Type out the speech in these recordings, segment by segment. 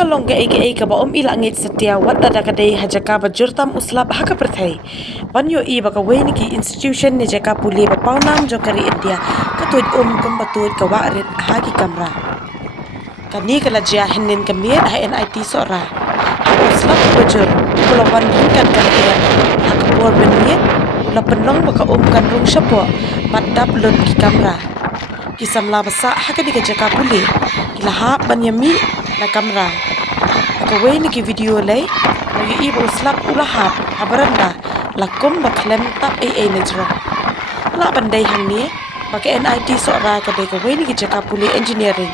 kalong ga ka ba ila ngit setia wat ada kadai hajaka ba jurtam uslap haka perthai wanyo I ba ka weni ki institution ni jaka puli ba paunam jokari India katut kum batut ka warit hagi kamra kani kala jia henin kamiet ha NIT sora ha uslap bajur kulawan ringkan kan dia ha kapor beniet ula penong ba ka kan rung syapo padap lut ki kamra kisamla basa haka di jaka puli kila ha banyami na kamera kawai ni ki video lay lagi ibu slap ulahap habaranda lakum baklem tap na jro la bandai hangni pakai NIT sora kadai kawai ni ki jaka puli engineering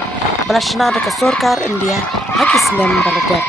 balashna da sorkar India hakis nem balagat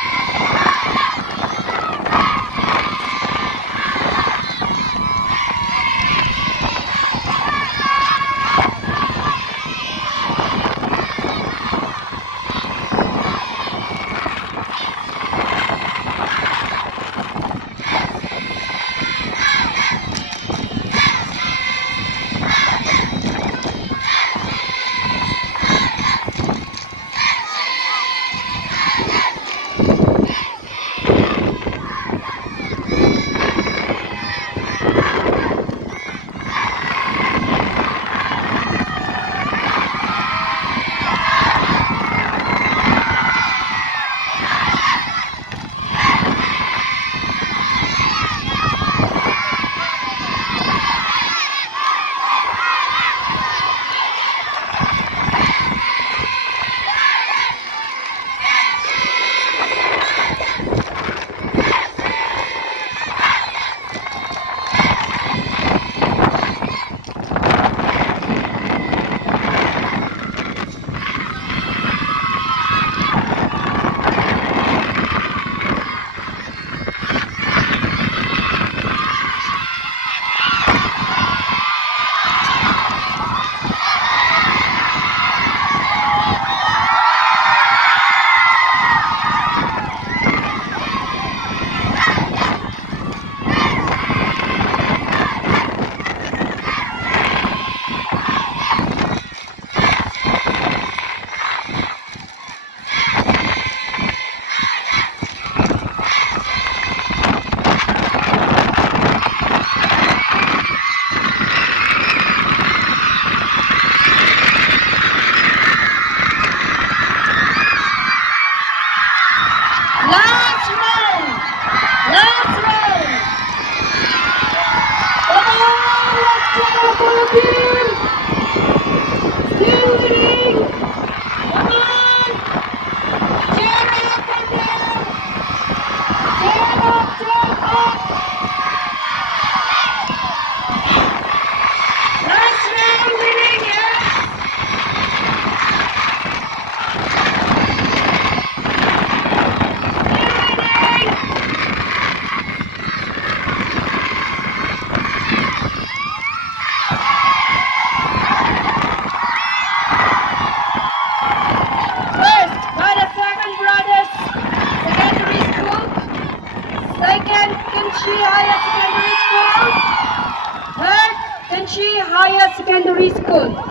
Kynshi Higher Secondary School. Third, Kynshi Higher Secondary School.